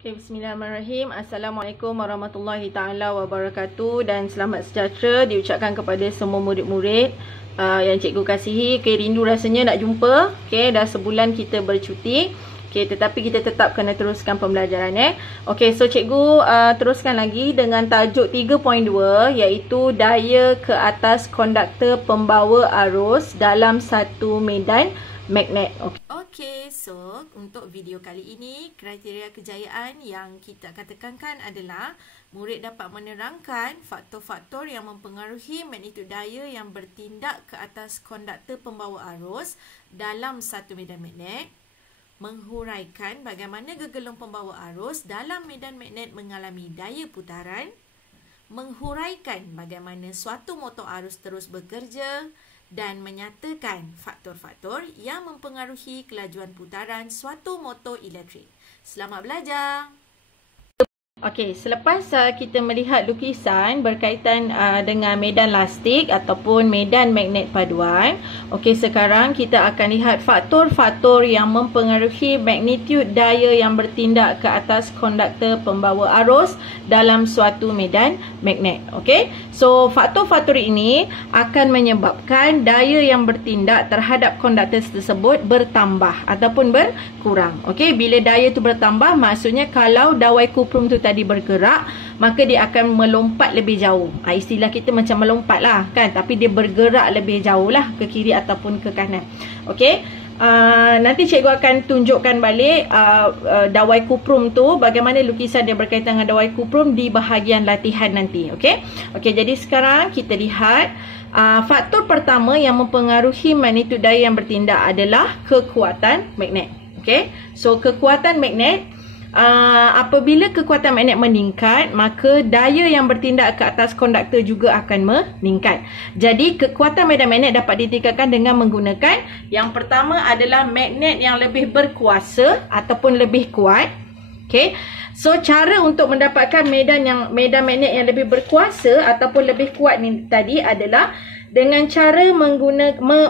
Okay, bismillahirrahmanirrahim. Assalamualaikum warahmatullahi taala wabarakatuh dan selamat sejahtera diucapkan kepada semua murid-murid yang cikgu kasihi. Okay, rindu rasanya nak jumpa. Okay, dah sebulan kita bercuti. Okay, tetapi kita tetap kena teruskan pembelajaran Okay, so cikgu teruskan lagi dengan tajuk 3.2 iaitu daya ke atas konduktor pembawa arus dalam satu medan magnet. Okay, so untuk video kali ini kriteria kejayaan yang kita akan tekankan adalah murid dapat menerangkan faktor-faktor yang mempengaruhi magnitud daya yang bertindak ke atas konduktor pembawa arus dalam satu medan magnet, menghuraikan bagaimana gegelung pembawa arus dalam medan magnet mengalami daya putaran, menghuraikan bagaimana suatu motor arus terus bekerja, dan menyatakan faktor-faktor yang mempengaruhi kelajuan putaran suatu motor elektrik. Selamat belajar! Okey, selepas kita melihat lukisan berkaitan dengan medan lastik ataupun medan magnet paduan, okey, sekarang kita akan lihat faktor-faktor yang mempengaruhi magnitud daya yang bertindak ke atas konduktor pembawa arus dalam suatu medan magnet. Okey, so faktor-faktor ini akan menyebabkan daya yang bertindak terhadap konduktor tersebut bertambah ataupun berkurang. Okey, bila daya itu bertambah, maksudnya kalau dawai kuprum tu tadi bergerak, maka dia akan melompat lebih jauh. Istilah kita macam melompat lah kan, tapi dia bergerak lebih jauh lah ke kiri ataupun ke kanan. Okey, nanti cikgu akan tunjukkan balik dawai kuprum tu, bagaimana lukisan dia berkaitan dengan dawai kuprum di bahagian latihan nanti. Okey, jadi sekarang kita lihat faktor pertama yang mempengaruhi magnitud daya yang bertindak adalah kekuatan magnet. Okey, so kekuatan magnet, apabila kekuatan magnet meningkat, maka daya yang bertindak ke atas konduktor juga akan meningkat. Jadi kekuatan medan magnet dapat ditingkatkan dengan menggunakan, yang pertama adalah magnet yang lebih berkuasa ataupun lebih kuat. Okey, so cara untuk mendapatkan medan magnet yang lebih berkuasa ataupun lebih kuat ni tadi adalah dengan cara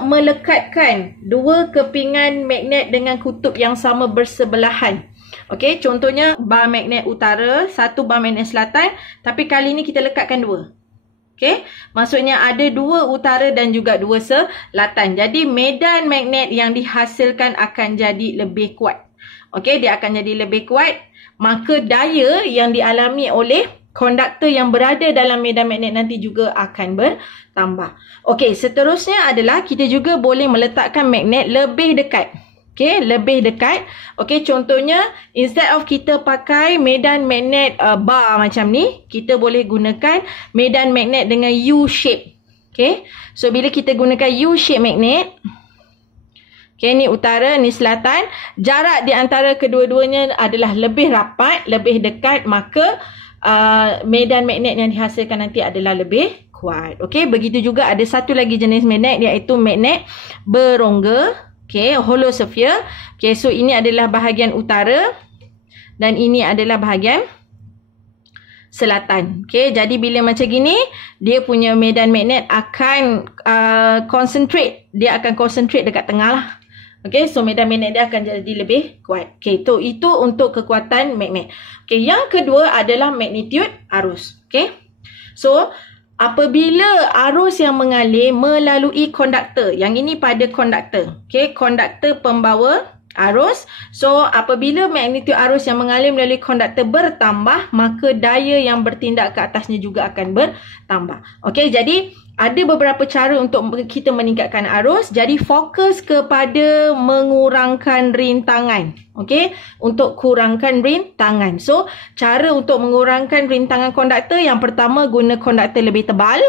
melekatkan dua kepingan magnet dengan kutub yang sama bersebelahan. Okey, contohnya bar magnet utara, satu bar magnet selatan, tapi kali ni kita lekatkan dua. Okey, maksudnya ada dua utara dan juga dua selatan. Jadi medan magnet yang dihasilkan akan jadi lebih kuat. Okey, dia akan jadi lebih kuat, maka daya yang dialami oleh konduktor yang berada dalam medan magnet nanti juga akan bertambah. Okey, seterusnya adalah kita juga boleh meletakkan magnet lebih dekat. Okey, lebih dekat. Okey, contohnya instead of kita pakai medan magnet bar macam ni, kita boleh gunakan medan magnet dengan U shape. Okey, so bila kita gunakan U shape magnet, okey, ni utara, ni selatan, jarak di antara kedua-duanya adalah lebih rapat, lebih dekat, maka medan magnet yang dihasilkan nanti adalah lebih kuat. Okey, begitu juga ada satu lagi jenis magnet iaitu magnet berongga. Okey, hollow sphere. Okey, so ini adalah bahagian utara dan ini adalah bahagian selatan. Okey, jadi bila macam gini, dia punya medan magnet akan concentrate. Dia akan concentrate dekat tengah lah. Okey, so medan magnet dia akan jadi lebih kuat. Okey, itu untuk kekuatan magnet. Okey, yang kedua adalah magnitude arus. Okey, so apabila arus yang mengalir melalui konduktor, yang ini pada konduktor, okey, konduktor pembawa arus. So apabila magnitud arus yang mengalir melalui konduktor bertambah, maka daya yang bertindak ke atasnya juga akan bertambah. Okey, jadi ada beberapa cara untuk kita meningkatkan arus. Jadi fokus kepada mengurangkan rintangan. Okey, untuk kurangkan rintangan. So cara untuk mengurangkan rintangan konduktor, yang pertama guna konduktor lebih tebal.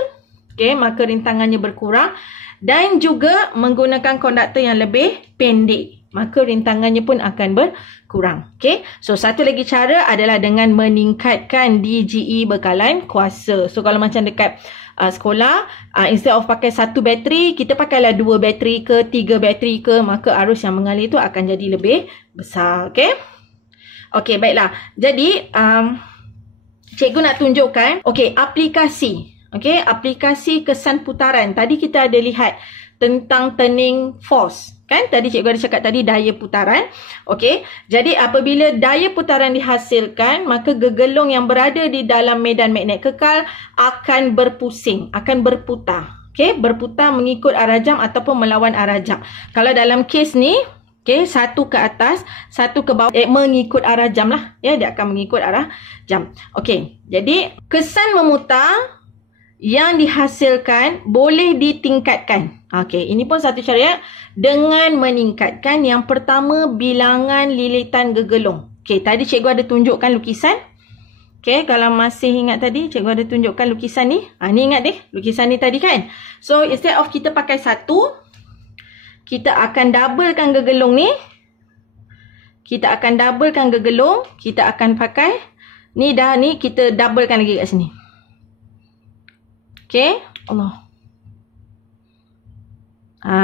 Okey, maka rintangannya berkurang. Dan juga menggunakan konduktor yang lebih pendek, maka rintangannya pun akan berkurang. Okey, so satu lagi cara adalah dengan meningkatkan DGE bekalan kuasa. So kalau macam dekat sekolah, instead of pakai satu bateri, kita pakailah dua bateri ke tiga bateri ke, maka arus yang mengalir itu akan jadi lebih besar. Okey, okey, baiklah. Jadi cikgu nak tunjukkan, okey, aplikasi. Okey, aplikasi kesan putaran. Tadi kita ada lihat tentang turning force. Kan tadi cikgu ada cakap tadi daya putaran. Okey, jadi apabila daya putaran dihasilkan, maka gegelung yang berada di dalam medan magnet kekal akan berpusing, akan berputar. Okey, berputar mengikut arah jam ataupun melawan arah jam. Kalau dalam kes ni, okey, satu ke atas, satu ke bawah, mengikut arah jam lah. Ya, dia akan mengikut arah jam. Okey, jadi kesan memutar yang dihasilkan boleh ditingkatkan. Okey, ini pun satu cara ya. Dengan meningkatkan yang pertama bilangan lilitan gegelung. Okey, tadi cikgu ada tunjukkan lukisan. Okey, kalau masih ingat tadi cikgu ada tunjukkan lukisan ni. Ni ingat deh, lukisan ni tadi kan. So, instead of kita pakai satu, kita akan doublekan gegelung ni. Kita akan doublekan gegelung, kita akan pakai ni dah ni kita doublekan lagi kat sini. Okey, Allah.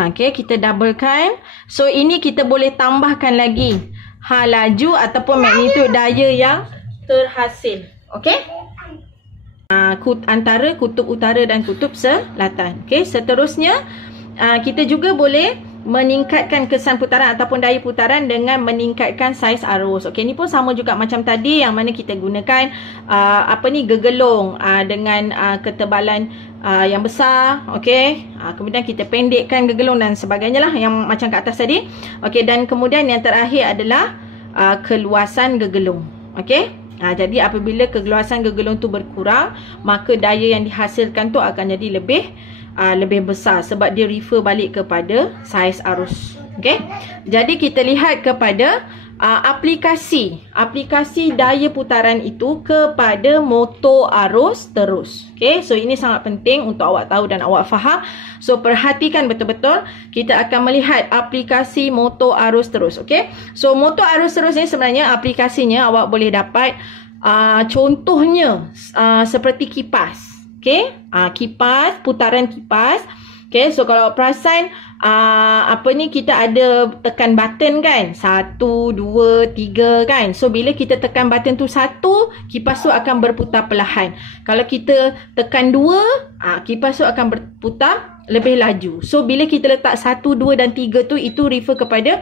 Okey, kita doublekan. So, ini kita boleh tambahkan lagi laju ataupun magnitude daya yang terhasil. Okey? Antara kutub utara dan kutub selatan. Okey, seterusnya kita juga boleh meningkatkan kesan putaran ataupun daya putaran dengan meningkatkan saiz arus. Okey, ni pun sama juga macam tadi yang mana kita gunakan gegelung dengan ketebalan yang besar. Okey, kemudian kita pendekkan gegelung dan sebagainya lah yang macam kat atas tadi. Okey, dan kemudian yang terakhir adalah keluasan gegelung. Okey, jadi apabila keluasan gegelung tu berkurang, maka daya yang dihasilkan tu akan jadi lebih besar sebab dia refer balik kepada saiz arus. Okey, jadi kita lihat kepada aplikasi daya putaran itu kepada motor arus terus. Okey, so ini sangat penting untuk awak tahu dan awak faham. So perhatikan betul-betul, kita akan melihat aplikasi motor arus terus. Okey, so motor arus terus ni sebenarnya aplikasinya awak boleh dapat contohnya seperti kipas. Okey, kipas, putaran kipas. Okey, so kalau perasan kita ada tekan button kan, 1, 2, 3 kan. So bila kita tekan button tu 1, kipas tu akan berputar perlahan. Kalau kita tekan 2, kipas tu akan berputar lebih laju. So bila kita letak 1, 2 dan 3 tu, itu refer kepada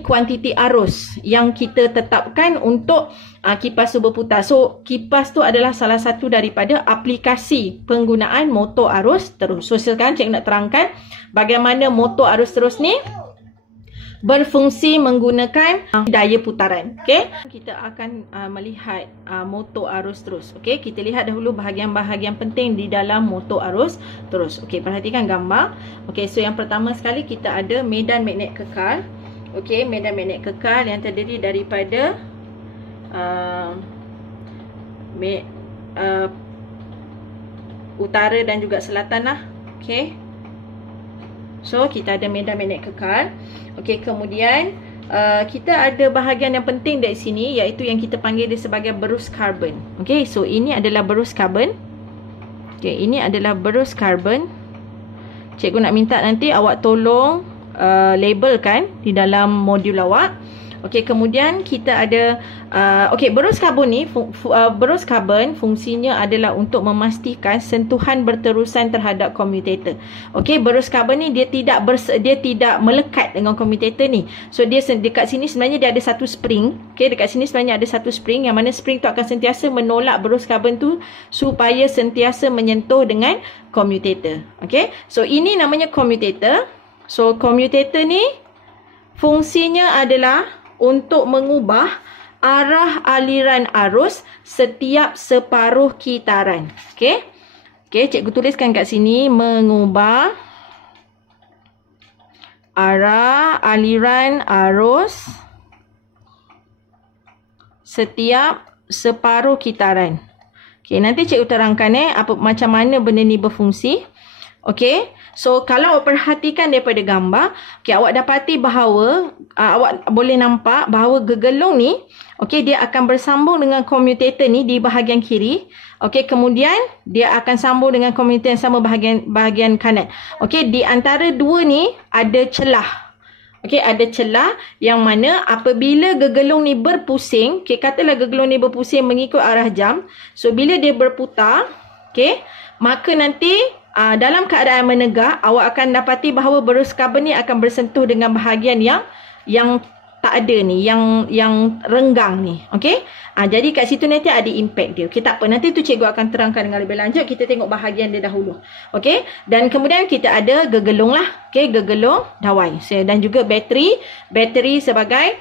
kuantiti arus yang kita tetapkan untuk kipas tu berputar. So kipas tu adalah salah satu daripada aplikasi penggunaan motor arus terus. So silakan cikgu nak terangkan bagaimana motor arus terus ni berfungsi menggunakan daya putaran. Okey, kita akan melihat motor arus terus. Okey, kita lihat dahulu bahagian-bahagian penting di dalam motor arus terus. Okey, perhatikan gambar. Okey, so yang pertama sekali kita ada medan magnet kekal. Okey, medan magnet kekal yang terdiri daripada utara dan juga selatan lah. Okey, so kita ada medan magnet kekal. Okey, kemudian kita ada bahagian yang penting dari sini, iaitu yang kita panggil dia sebagai berus karbon. Okey, so ini adalah berus karbon. Okey, ini adalah berus karbon. Cikgu nak minta nanti awak tolong labelkan di dalam modul awak. Okey, kemudian kita ada berus karbon ni, berus karbon fungsinya adalah untuk memastikan sentuhan berterusan terhadap komutator. Okey, berus karbon ni dia tidak melekat dengan komutator ni. So dia dekat sini sebenarnya dia ada satu spring. Okey, dekat sini sebenarnya ada satu spring yang mana spring tu akan sentiasa menolak berus karbon tu supaya sentiasa menyentuh dengan komutator. Okey, so ini namanya komutator. So komutator ni fungsinya adalah untuk mengubah arah aliran arus setiap separuh kitaran. Okey. Okey, cikgu tuliskan kat sini, mengubah arah aliran arus setiap separuh kitaran. Okey, nanti cikgu terangkan macam mana benda ni berfungsi. Okey, so kalau awak perhatikan daripada gambar, okey, awak dapati bahawa awak boleh nampak bahawa gegelung ni, okey, dia akan bersambung dengan komutator ni di bahagian kiri. Okey, kemudian dia akan sambung dengan komutator yang sama bahagian kanan. Okey, di antara dua ni ada celah. Okey, ada celah yang mana apabila gegelung ni berpusing, okey, katalah gegelung ni berpusing mengikut arah jam. So bila dia berputar, okey, maka nanti dalam keadaan menegak, awak akan dapati bahawa berus karbon ni akan bersentuh dengan bahagian yang tak ada ni, yang renggang ni. Okey. Jadi kat situ nanti ada impact dia. Okey, tak apa. Nanti tu cikgu akan terangkan dengan lebih lanjut. Kita tengok bahagian dia dahulu. Okey. Dan kemudian kita ada gegelung lah. Okey, gegelung dawai. Dan juga bateri. Bateri sebagai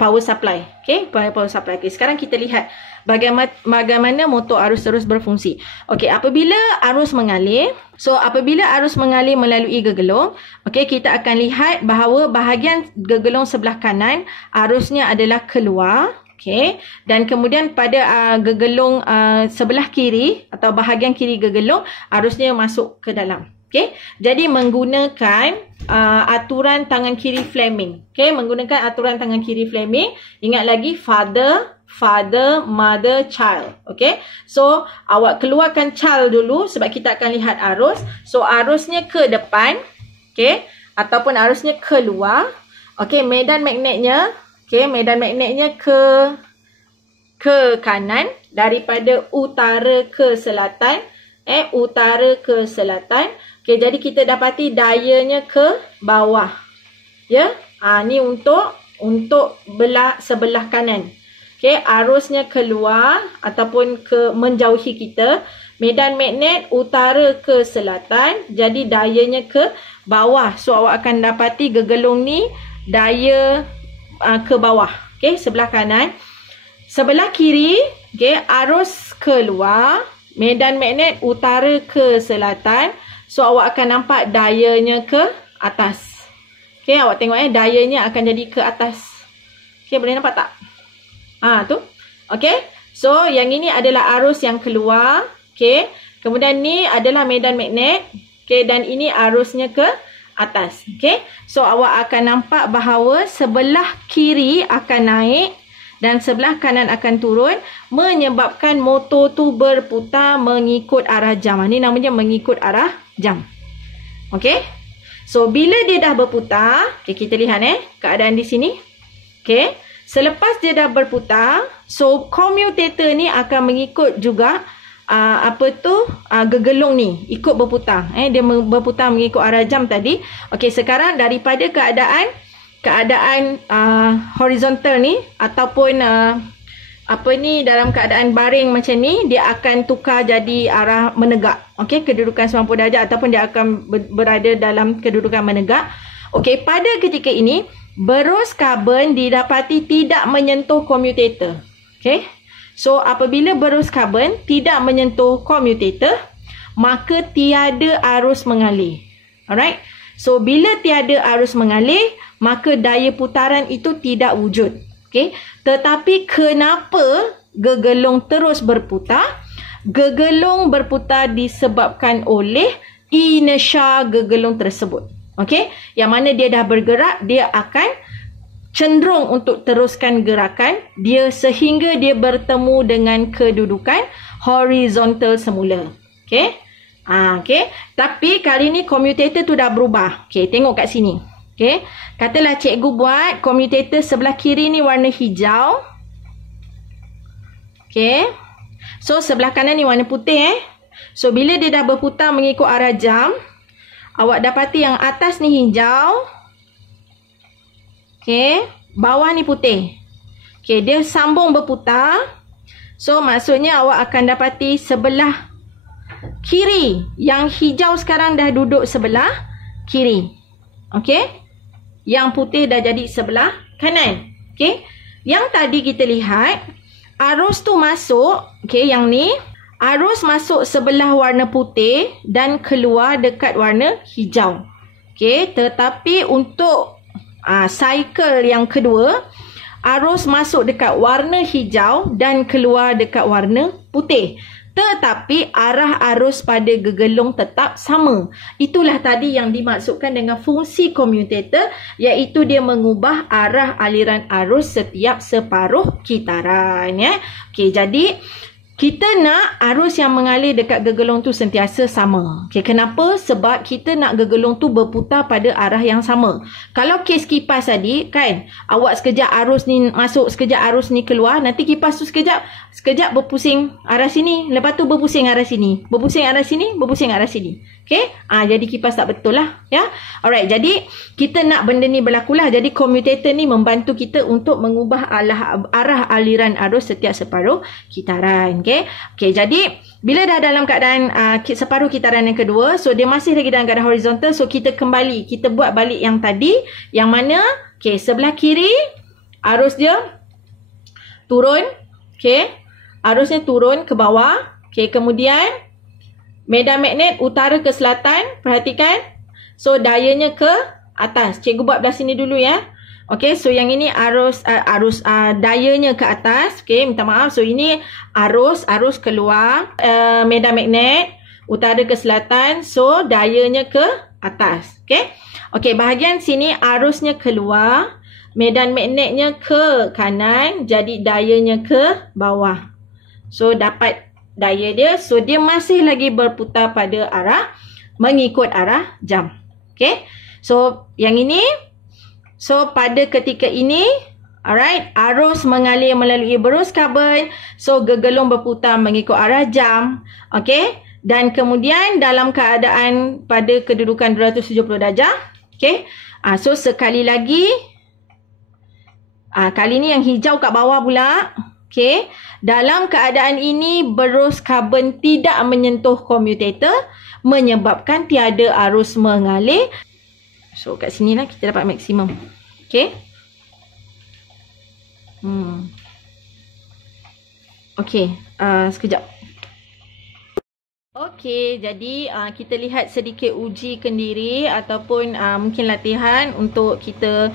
power supply. Okey, power supply. Okey, sekarang kita lihat bagaimana motor arus terus berfungsi. Okey, apabila arus mengalir, apabila arus mengalir melalui gegelung, okey, kita akan lihat bahawa bahagian gegelung sebelah kanan arusnya adalah keluar, okey, dan kemudian pada gegelung sebelah kiri atau bahagian kiri gegelung arusnya masuk ke dalam. Okey, jadi menggunakan aturan tangan kiri Fleming. Okey, menggunakan aturan tangan kiri Fleming. Ingat lagi father, mother, child. Okey. So, awak keluarkan child dulu sebab kita akan lihat arus. So, arusnya ke depan. Okey. Ataupun arusnya keluar. Okey, medan magnetnya. Okey, medan magnetnya ke kanan. Daripada utara ke selatan. Utara ke selatan. Okey, jadi kita dapati dayanya ke bawah. Ya. Ni untuk sebelah kanan. Okey, arusnya keluar ataupun menjauhi kita. Medan magnet utara ke selatan. Jadi dayanya ke bawah. So awak akan dapati gegelung ni daya ke bawah. Okey, sebelah kanan. Sebelah kiri, okey, arus keluar. Medan magnet utara ke selatan. So awak akan nampak dayanya ke atas. Okey, awak tengok dayanya akan jadi ke atas. Okey, boleh nampak tak? Tu. Okey. So, yang ini adalah arus yang keluar. Okey. Kemudian ni adalah medan magnet. Okey. Dan ini arusnya ke atas. Okey. So, awak akan nampak bahawa sebelah kiri akan naik dan sebelah kanan akan turun. Menyebabkan motor tu berputar mengikut arah jam. Ini namanya mengikut arah jam. Okey. So, bila dia dah berputar. Okey, kita lihat keadaan di sini. Okey. Selepas dia dah berputar, so commutator ni akan mengikut juga gegelung ni ikut berputar. Dia berputar mengikut arah jam tadi. Okey, sekarang daripada keadaan horizontal ni ataupun dalam keadaan baring macam ni, dia akan tukar jadi arah menegak. Okey, kedudukan 90 darjah ataupun dia akan berada dalam kedudukan menegak. Okey, pada ketika ini berus karbon didapati tidak menyentuh commutator. Okey. So, apabila berus karbon tidak menyentuh commutator, maka tiada arus mengalir. Alright. So, bila tiada arus mengalir, maka daya putaran itu tidak wujud. Okey. Tetapi kenapa gegelung terus berputar? Gegelung berputar disebabkan oleh inersia gegelung tersebut. Okey, yang mana dia dah bergerak, dia akan cenderung untuk teruskan gerakan dia sehingga dia bertemu dengan kedudukan horizontal semula. Okey. Okey, tapi kali ni commutator tu dah berubah. Okey, tengok kat sini. Okey, katalah cikgu buat commutator sebelah kiri ni warna hijau. Okey. So, sebelah kanan ni warna putih So, bila dia dah berputar mengikut arah jam, awak dapati yang atas ni hijau. Okey, bawah ni putih. Okey, dia sambung berputar. So, maksudnya awak akan dapati sebelah kiri. Yang hijau sekarang dah duduk sebelah kiri. Okey. Yang putih dah jadi sebelah kanan. Okey. Yang tadi kita lihat, arus tu masuk. Okey, yang ni. Arus masuk sebelah warna putih dan keluar dekat warna hijau. Okey, tetapi untuk cycle yang kedua, arus masuk dekat warna hijau dan keluar dekat warna putih. Tetapi arah arus pada gegelung tetap sama. Itulah tadi yang dimaksudkan dengan fungsi commutator, iaitu dia mengubah arah aliran arus setiap separuh kitaran. Okey, jadi kita nak arus yang mengalir dekat gegelung tu sentiasa sama. Okay, kenapa? Sebab kita nak gegelung tu berputar pada arah yang sama. Kalau kes kipas tadi, kan, awak sekejap arus ni masuk, sekejap arus ni keluar, nanti kipas tu sekejap berpusing arah sini, lepas tu berpusing arah sini, berpusing arah sini, berpusing arah sini. Okay, jadi kipas tak betul lah, ya. Alright, jadi kita nak benda ni berlaku lah. Jadi commutator ni membantu kita untuk mengubah arah aliran arus setiap separuh kitaran. Okay, jadi bila dah dalam keadaan separuh kitaran yang kedua, so dia masih lagi dalam keadaan horizontal, so kita kembali, kita buat balik yang tadi, yang mana, okay, sebelah kiri arus dia turun, okay, arusnya turun ke bawah, okay, kemudian medan magnet utara ke selatan, perhatikan, so dayanya ke atas. Cikgu buat belah sini dulu, ya. Okey, so yang ini dayanya ke atas. Okey, minta maaf. So ini arus keluar medan magnet utara ke selatan. So dayanya ke atas. Okey. Okey, bahagian sini arusnya keluar, medan magnetnya ke kanan, jadi dayanya ke bawah. So dapat daya dia. So dia masih lagi berputar pada arah mengikut arah jam. Okey. So yang ini, so pada ketika ini, alright, arus mengalir melalui berus karbon, so gegelung berputar mengikut arah jam, okey, dan kemudian dalam keadaan pada kedudukan 270 darjah, okey. So sekali lagi, kali ni yang hijau kat bawah pula, okey. Dalam keadaan ini berus karbon tidak menyentuh commutator, menyebabkan tiada arus mengalir. So kat sini lah kita dapat maksimum. Okay. Okay. Sekejap. Okay. Jadi kita lihat sedikit uji kendiri ataupun mungkin latihan untuk kita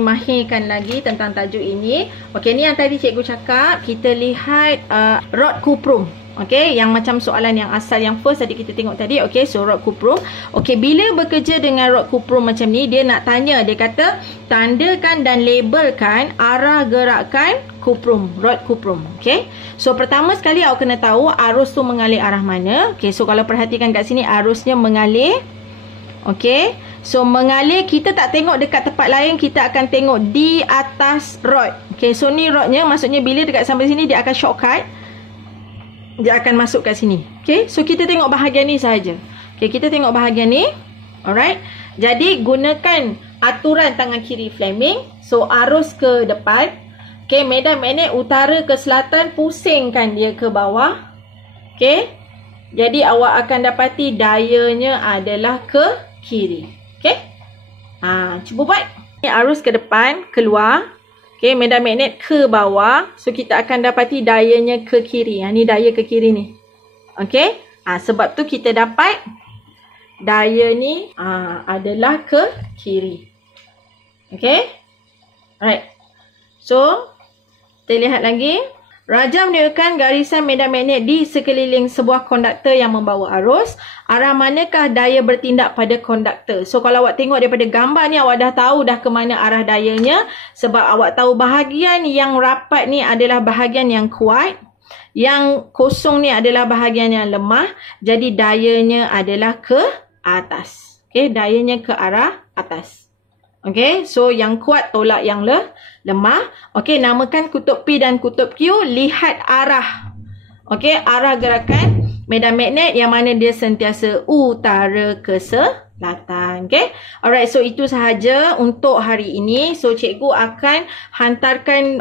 mahirkan lagi tentang tajuk ini. Okay, ni yang tadi cikgu cakap. Kita lihat rod kuprum. Okay, yang macam soalan yang asal yang first tadi kita tengok tadi. Okay, so rod kuprum. Okay, bila bekerja dengan rod kuprum macam ni, dia nak tanya, dia kata tandakan dan labelkan arah gerakan kuprum, rod kuprum. Okay, so pertama sekali awak kena tahu arus tu mengalir arah mana. Okay, so kalau perhatikan kat sini arusnya mengalir. Okay, so mengalir, kita tak tengok dekat tempat lain, kita akan tengok di atas rod. Okay, so ni rodnya, maksudnya bila dekat sampai sini dia akan shortcut, dia akan masuk kat sini. Okay, so kita tengok bahagian ni sahaja. Okay, kita tengok bahagian ni. Alright, jadi gunakan aturan tangan kiri Fleming. So arus ke depan. Okay, medan magnet utara ke selatan, pusingkan dia ke bawah. Okay, jadi awak akan dapati dayanya adalah ke kiri. Okay, cuba buat. Ni arus ke depan, keluar. Okay, medan magnet ke bawah. So, kita akan dapati dayanya ke kiri. Ni daya ke kiri ni. Okay. Sebab tu kita dapat daya ni adalah ke kiri. Okay. Alright. So, kita lihat lagi. Rajam menunjukkan garisan medan magnet di sekeliling sebuah konduktor yang membawa arus. Arah manakah daya bertindak pada konduktor? So, kalau awak tengok daripada gambar ni, awak dah tahu dah ke mana arah dayanya. Sebab awak tahu bahagian yang rapat ni adalah bahagian yang kuat. Yang kosong ni adalah bahagian yang lemah. Jadi, dayanya adalah ke atas. Okay, dayanya ke arah atas. Okay, so yang kuat tolak yang lemah. Okay, namakan kutub P dan kutub Q. Lihat arah. Okay, arah gerakan medan magnet yang mana dia sentiasa utara ke selatan. Okay, alright, so itu sahaja untuk hari ini. So cikgu akan hantarkan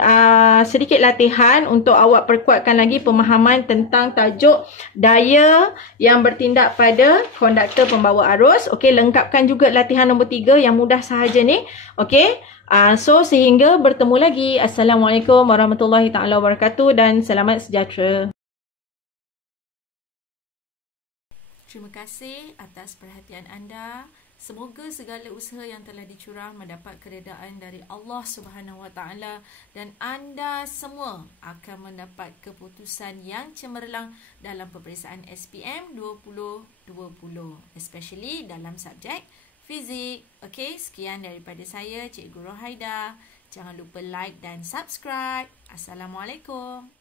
sedikit latihan untuk awak perkuatkan lagi pemahaman tentang tajuk daya yang bertindak pada konduktor pembawa arus. Okay, lengkapkan juga latihan nombor 3 yang mudah sahaja ni. Okay, so sehingga bertemu lagi. Assalamualaikum warahmatullahi taala wabarakatuh dan selamat sejahtera. Terima kasih atas perhatian anda. Semoga segala usaha yang telah dicurah mendapat keredaan dari Allah Subhanahu Wa Taala dan anda semua akan mendapat keputusan yang cemerlang dalam peperiksaan SPM 2020, especially dalam subjek fizik. Okey, sekian daripada saya, Cikgu Rohaida. Jangan lupa like dan subscribe. Assalamualaikum.